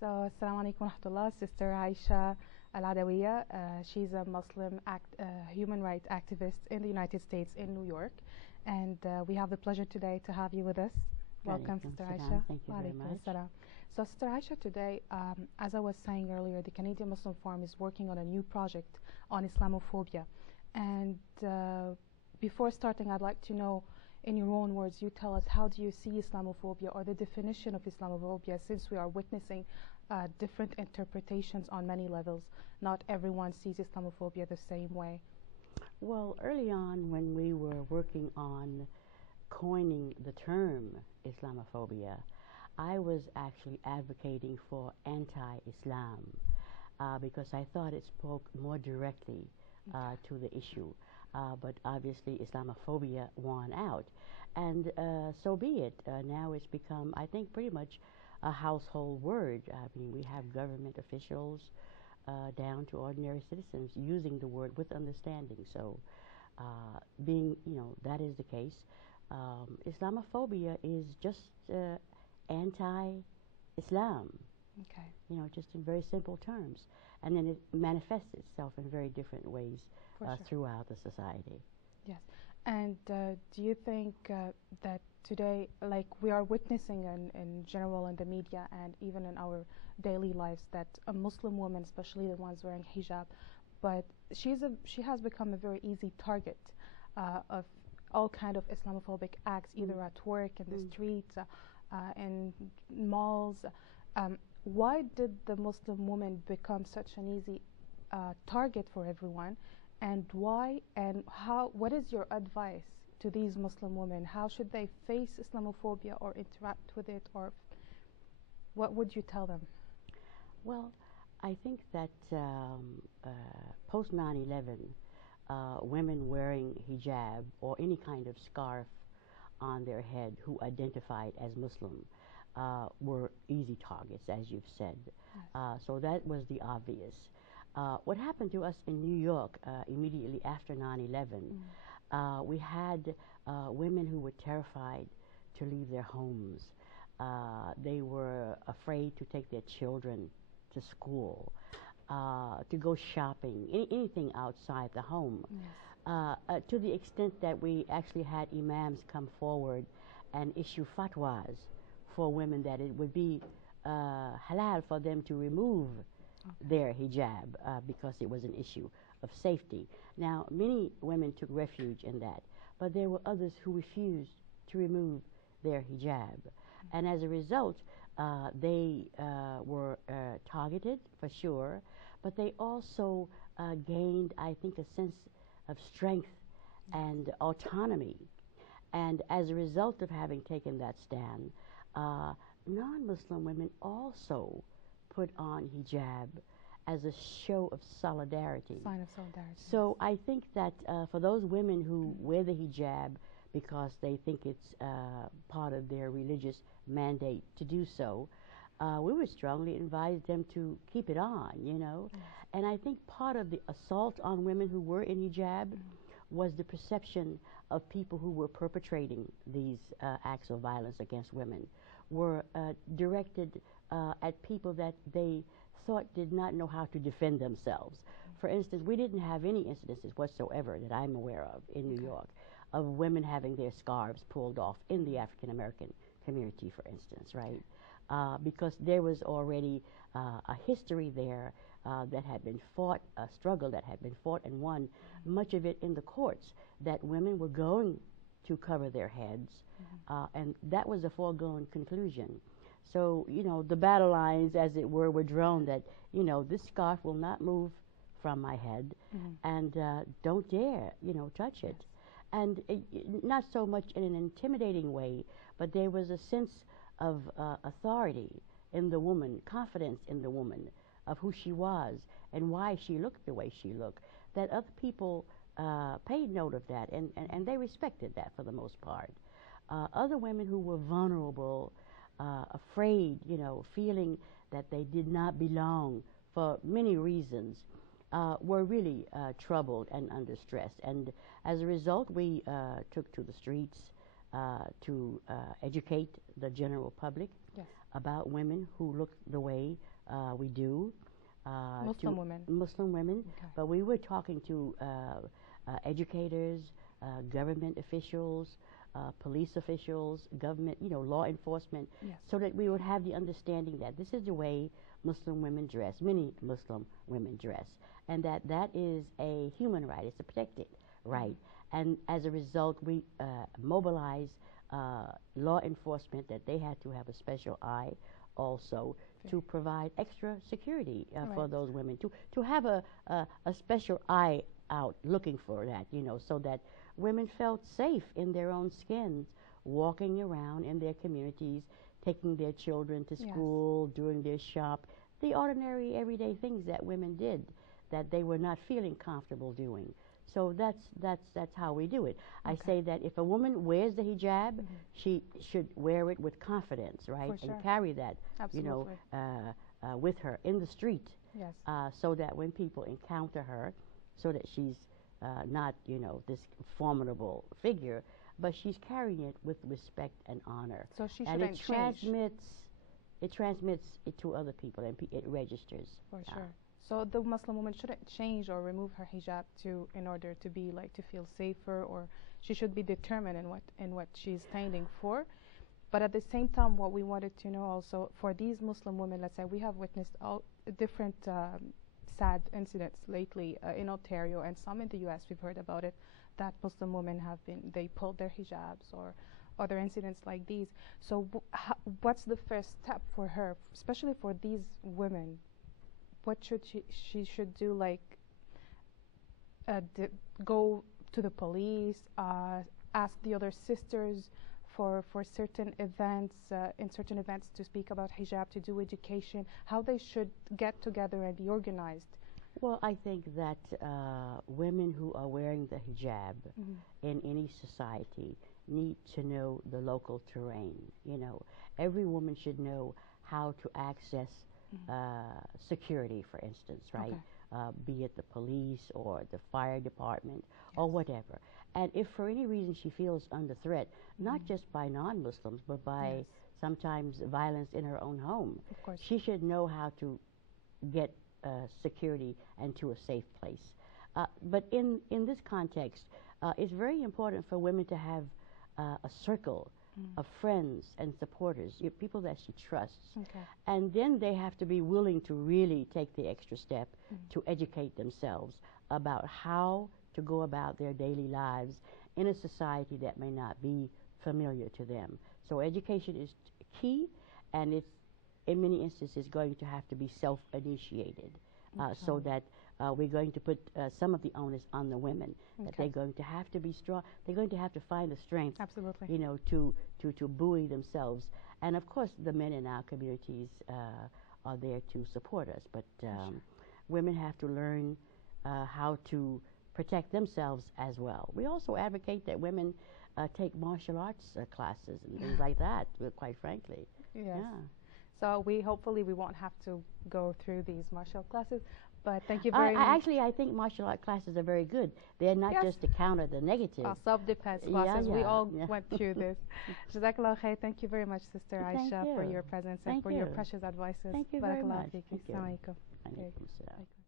So, Assalamu alaikum wa rahmatullah, Sister Aisha Aladawia. She's a Muslim human rights activist in the United States in New York. And we have the pleasure today to have you with us. Welcome, Sister Aisha. Thank you very much. So, Sister Aisha, today, as I was saying earlier, the Canadian Muslim Forum is working on a new project on Islamophobia. And before starting, I'd like to know, in your own words, you tell us, how do you see Islamophobia, or the definition of Islamophobia, since we are witnessing different interpretations on many levels? Not everyone sees Islamophobia the same way. Well, early on when we were working on coining the term Islamophobia, I was actually advocating for anti-Islam because I thought it spoke more directly to the issue. But obviously Islamophobia won out, and so be it. Now it's become, I think, pretty much a household word. I mean, we have government officials down to ordinary citizens using the word with understanding. So being, that is the case, Islamophobia is just anti-Islam. Okay. Just in very simple terms. And then it manifests itself in very different ways throughout the society. Yes. And do you think that today, like we are witnessing in general in the media and even in our daily lives, that a Muslim woman, especially the ones wearing hijab, but she has become a very easy target of all kind of Islamophobic acts, either at work, in the streets, in malls. Why did the Muslim woman become such an easy target for everyone, and why and how? What is your advice to these Muslim women? How should they face Islamophobia or interact with it, or what would you tell them? Well, I think that post 9/11, women wearing hijab or any kind of scarf on their head who identified as Muslim were easy targets, as you've said. Yes. So that was the obvious. What happened to us in New York immediately after 9/11, we had women who were terrified to leave their homes. They were afraid to take their children to school, to go shopping, anything outside the home. Yes. To the extent that we actually had imams come forward and issue fatwas for women that it would be halal for them to remove their hijab because it was an issue of safety. Now, many women took refuge in that, but there were others who refused to remove their hijab. And as a result, they were targeted, for sure, but they also gained, I think, a sense of strength and autonomy. And as a result of having taken that stand, non-Muslim women also put on hijab as a show of solidarity. Sign of solidarity. So I think that for those women who wear the hijab because they think it's part of their religious mandate to do so, we would strongly advise them to keep it on, Yes. And I think part of the assault on women who were in hijab was the perception of people who were perpetrating these acts of violence against women were directed at people that they thought did not know how to defend themselves. For instance, we didn't have any incidences whatsoever that I'm aware of in New York of women having their scarves pulled off in the African American community, for instance, right? Because there was already a history there that had been fought, a struggle that had been fought and won, much of it in the courts, that women were going to cover their heads, and that was a foregone conclusion. So, the battle lines, as it were drawn that, this scarf will not move from my head, and don't dare, touch it. And not so much in an intimidating way, but there was a sense of authority in the woman, confidence in the woman, of who she was and why she looked the way she looked, that other people paid note of that, and they respected that for the most part. Other women who were vulnerable, afraid, feeling that they did not belong for many reasons, were really troubled and under stress. And as a result, we took to the streets to educate the general public about women who looked the way we do. Muslim women. Muslim women. Okay. But we were talking to educators, government officials, police officials, government, law enforcement, Yes. so that we would have the understanding that this is the way Muslim women dress, many Muslim women dress, and that is a human right, it's a protected right. And as a result, we mobilize law enforcement that they had to have a special eye also to provide extra security for those women, to have a special eye out looking for that, so that women felt safe in their own skins, walking around in their communities, taking their children to school, doing their shop, the ordinary everyday things that women did that they were not feeling comfortable doing. So that's how we do it. Okay. I say that if a woman wears the hijab, she should wear it with confidence, right? For sure. And carry that, Absolutely. with her in the street, Yes. so that when people encounter her, so that she's not, this formidable figure, but she's carrying it with respect and honor. So she and shouldn't change. It transmits it to other people, and it registers. For sure. So the Muslim woman shouldn't change or remove her hijab in order to be to feel safer, or she should be determined in what she's standing for. But at the same time, what we wanted to know also for these Muslim women, let's say we have witnessed all different sad incidents lately in Ontario and some in the U.S. We've heard about it, that Muslim women they pulled their hijabs or other incidents like these. So what's the first step for her, especially for these women? What should she should do? Go to the police, ask the other sisters for certain events, in certain events to speak about hijab, to do education, how they should get together and be organized? Well, I think that women who are wearing the hijab in any society need to know the local terrain. Every woman should know how to access security, for instance, right? Okay. Be it the police or the fire department or whatever. And if for any reason she feels under threat, not just by non-Muslims, but by sometimes violence in her own home, of course, she should know how to get security and to a safe place. But in this context, it's very important for women to have a circle of friends and supporters, people that she trusts. Okay. And then they have to be willing to really take the extra step to educate themselves about how to go about their daily lives in a society that may not be familiar to them. So education is key, and it's in many instances going to have to be self-initiated, so that we're going to put some of the onus on the women, that they're going to have to be strong. They're going to have to find the strength, absolutely, to buoy themselves. And of course, the men in our communities are there to support us. But women have to learn how to protect themselves as well. We also advocate that women take martial arts classes and things like that, quite frankly. Yes. Yeah. So hopefully we won't have to go through these martial classes. But thank you very much. Actually, I think martial art classes are very good. They're not just to counter the negative. Self-defense classes. We all went through this. Jazakallah khair. Thank you very much, Sister Aisha, for your presence and for your precious advices. Thank you very much. Assalamu alaikum.